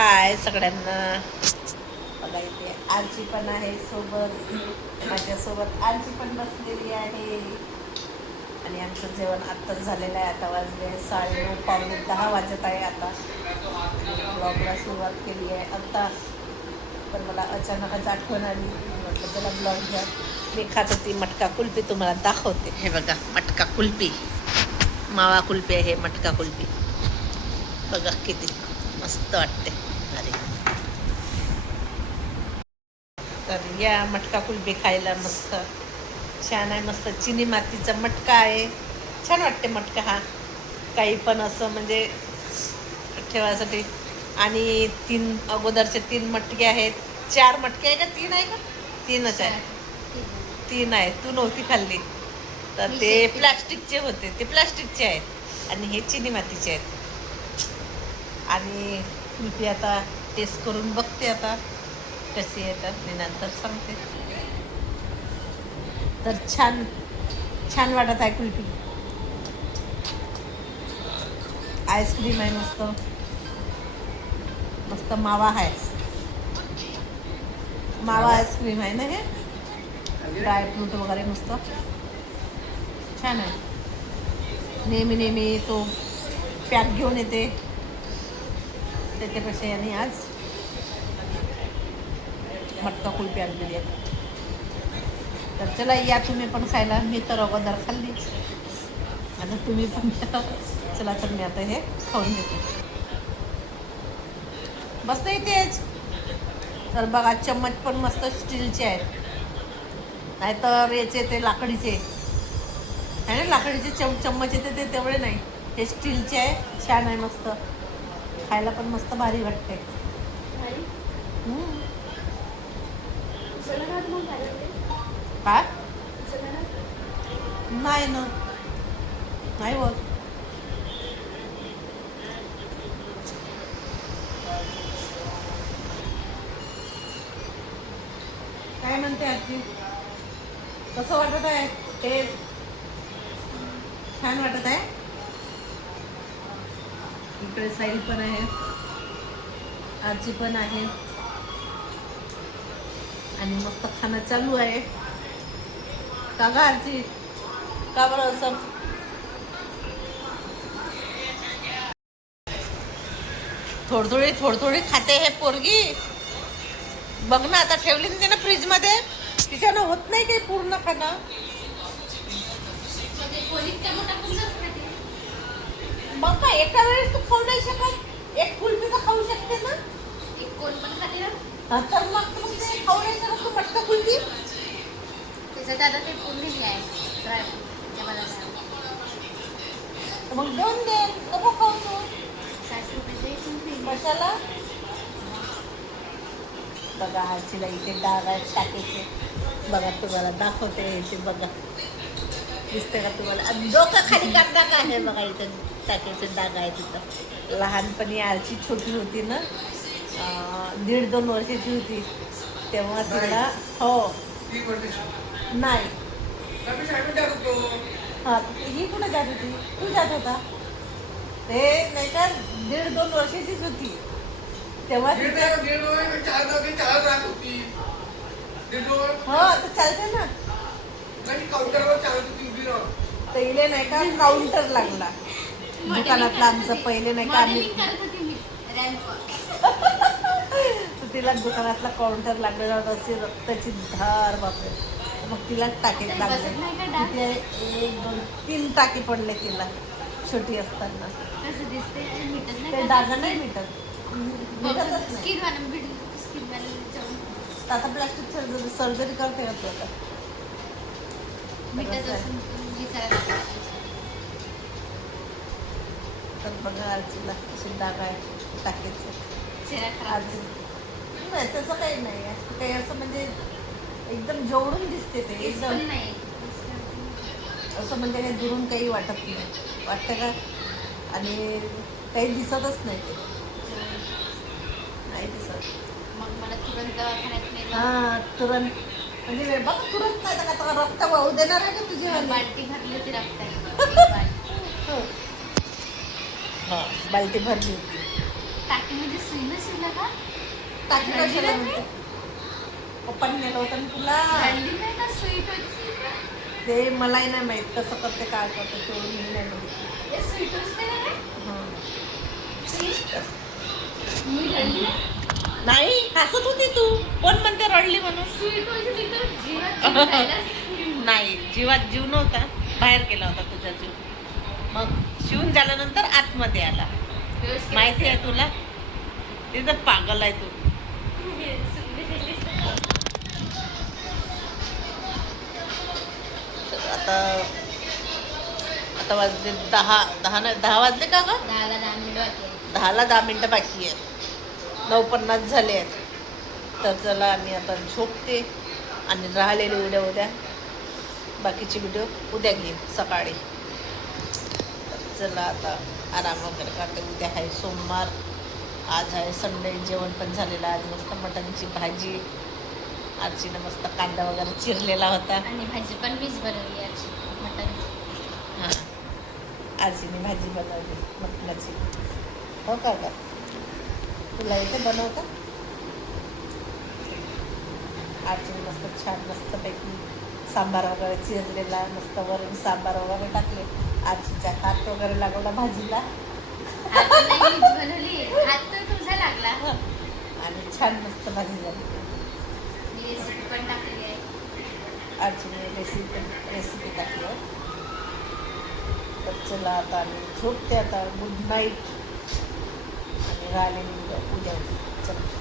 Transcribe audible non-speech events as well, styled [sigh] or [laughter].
हाय सगळ्यांना? बघा इथे आजी पण आहे सोबत. माझ्यासोबत आजी पण बसलेली आहे. आणि आमचं जेवण आत्ताच झालेलं आहे. आता वाजले साडे नऊ पावणे दहा वाजत आहे आता. ब्लॉगला सुरुवात केली आहे आत्ता पण मला अचानकच आठवण आली. म्हटलं चला ब्लॉग घ्या. मी खात होती मटका कुल्फी तुम्हाला दाखवते. हे बघा मटका कुल्फी. मावा कुल्फी आहे मटका कुल्फी. बघा किती मस्त वाटते. तर या मटका कुल्फी खायला मस्त. छान आहे मस्त चिनी मातीचा मटका आहे. छान वाटते मटका हा. काही पण असं म्हणजे ठेवायसाठी. आणि तीन अगोदरचे तीन मटके आहेत. चार मटके आहे का? तीन आहे का? तीनच आहे. तीन आहे. तू नव्हती खाल्ली. तर ते. प्लास्टिकचे होते. ते प्लास्टिकचे आहेत. आणि हे चिनी मातीचे आहेत. आणि कुल्फी आता टेस्ट करून बघते आता. कशी येतात मी नंतर सांगते. तर छान छान वाटत आहे कुल्फी. आईस्क्रीम आहे मस्त. मस्त मावा आहे. मावा आईस्क्रीम आहे ना हे? ड्रायफ्रूट वगैरे मस्त. छान आहे. नेहमी नेहमी तो पॅक घेऊन येते. त्याच्यापेक्षा याने आज मटका कुल्फी आणलेली आहे तर चला या तुम्ही पण खायला. मी तर अगोदर खाल्ली. आता तुम्ही पण. चला तर मी आता हे खाऊन घेते. मस्त इथेच तर बघा चम्मच पण मस्त स्टीलचे आहेत. नाहीतर याचे ते लाकडीचे. आहे ना लाकडीचे चम चम्मच येते ते तेवढे नाही. हे स्टीलचे आहे. छान आहे मस्त. खायला पण मस्त भारी वाटते. काय? नाही ना. नाही बोल काय म्हणते आजी? कसं वाटत आहे? टेस्ट छान वाटत आहे? इकडे साईल पण आहे. आजी पण आहे. आणि मस्त खाणं चालू आहे. का ग आजी? का बरं असं? थोडी थोडी थोडी थोडी खाते हे पोरगी. बघ ना आता ठेवली ना तिनं फ्रीजमध्ये. तिच्यानं होत नाही काही पूर्ण खाणं. मग काय एका वेळेस तू खाऊ नाही शकत. एक कुल्फी तर खाऊ शकते ना. हा, तर मग तू ते खाऊ नाही शकत तू मटका कुल्फी मग दोन दे. नको खाऊ तू. कशाला बघा आजीला इथे डाग आहेत टाकायचे. बघा तुम्हाला दाखवते इथे बघा. दिसते का तुम्हाला? डोकं खाली काढता का? आहे बघा इथे टाकायचे डाग आहे तिथं लहानपणी आजी छोटी होती ना दीड दोन वर्षाची होती. तेव्हा तिला हो. नाही. हा ही कुठे जात होती? तू जात होता? ते नाही का दीड दोन वर्षाचीच होती. तेव्हा हो चालते ना. पहिले नाही का काउंटर लागला. दुकानातला आमचं पहिले नाही का आम्ही [laughs] तिला दुकानातला काउंटर लागलेला होता अशी रक्ताची धार बापरे. मग तिला टाके लागले. एक दोन तीन टाके पडले तिला छोटी असताना. ते डाग नाही मिटत. मिटतच आता प्लास्टिक सर्जरी सर्जरी करते का आता? तर बघा आजीला कसे डाग आहे टाकेचे. आजी नाही तसं काही नाही. काही असं म्हणजे एकदम जवळून दिसते ते एकदम. असं म्हणजे काही दुरून काही वाटत नाही. वाटतं का? आणि काही दिसतच नाही ते. नाही दिसत. मग मला तुरंत दवाखान्यात नेलं. हा तुरंत. म्हणजे बघ तुरंत नाही तर का रक्त वाहू देणार आहे का तुझी वाली? बाल्टी भरली होती रक्ताची. [laughs] हो. हा बालटी भरली होती. टाकीमध्ये सुईनं शिवला का? टाकी कशाला? म्हणते? पप्पांनी नेलं होतं ना तुला? रडली नाही का स्वीट होती? ते मलाही नाही माहीत कसं करते काय करते मी नाही. ते? हं. मी नाही. नाही हसत होती तू. कोण म्हणते रडली म्हणून. [laughs] नाही जीवात जीव नव्हता. बाहेर गेला होता तुझा जीव. मग शिवून झाल्यानंतर आतमध्ये आला. माहिती आहे तुला? ते तर पागल आहे तू. आता आता वाजले दहा दहा नाही दहा वाजले का ग? दहाला दहा मिनिटं बाकी आहे. दहाला दहा मिनटं बाकी आहे नऊ पन्नास झाले आहेत. तर चला आम्ही आता झोपते आणि राहिलेले उद्या उद्या. बाकीचे व्हिडिओ उद्या घेईन सकाळी. तर चला आता आराम वगैरे करते. उद्या आहे सोमवार. आज आहे संडे. जेवण पण झालेलं. आज मस्त मटणची भाजी. आजीनं मस्त कांदा वगैरे चिरलेला होता. आणि भाजी पण मीच बनवली आज मटन. हां. आजीने भाजी बनवली मटणाची. हो का ग? तुला येते बनवता? आजीने मस्त छान मस्तपैकी सांबार वगैरे चिरलेला मस्त वरून सांबार वगैरे टाकले. आजीचा हात वगैरे लागवला भाजीला. बनवली. हात तर तुझा लागला. आणि छान मस्त भाजी झाली. मी रेसिपी पण टाकली आहे. आजीने रेसिपी रेसिपी टाकली तर चला आता आम्ही झोपते आता. गुड नाईट आणि राहिलेली उद्या. चला.